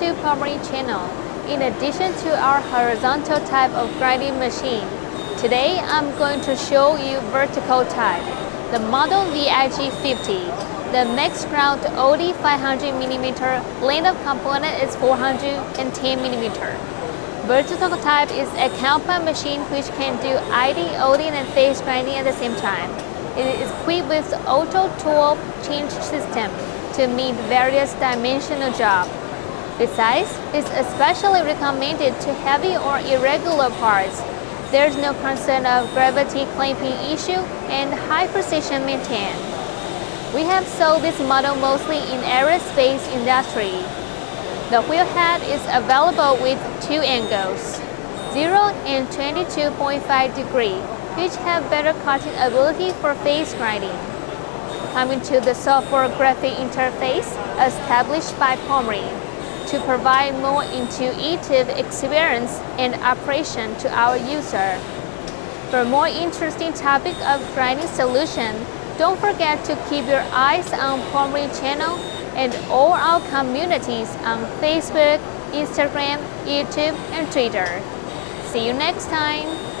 to Palmary Channel. In addition to our horizontal type of grinding machine, today I'm going to show you vertical type, the model VIG-50. The max ground OD 500mm, length of component is 410mm. Vertical type is a compound machine which can do ID, OD, and face grinding at the same time. It is equipped with auto tool change system to meet various dimensional jobs. Besides, it's especially recommended to heavy or irregular parts. There's no concern of gravity clamping issue and high precision maintained. We have sold this model mostly in aerospace industry. The wheel head is available with two angles, 0 and 22.5 degrees, which have better cutting ability for face grinding. Coming to the software graphic interface established by Palmary to provide more intuitive experience and operation to our user. For more interesting topic of grinding solution, don't forget to keep your eyes on Palmary Channel and all our communities on Facebook, Instagram, YouTube, and Twitter. See you next time!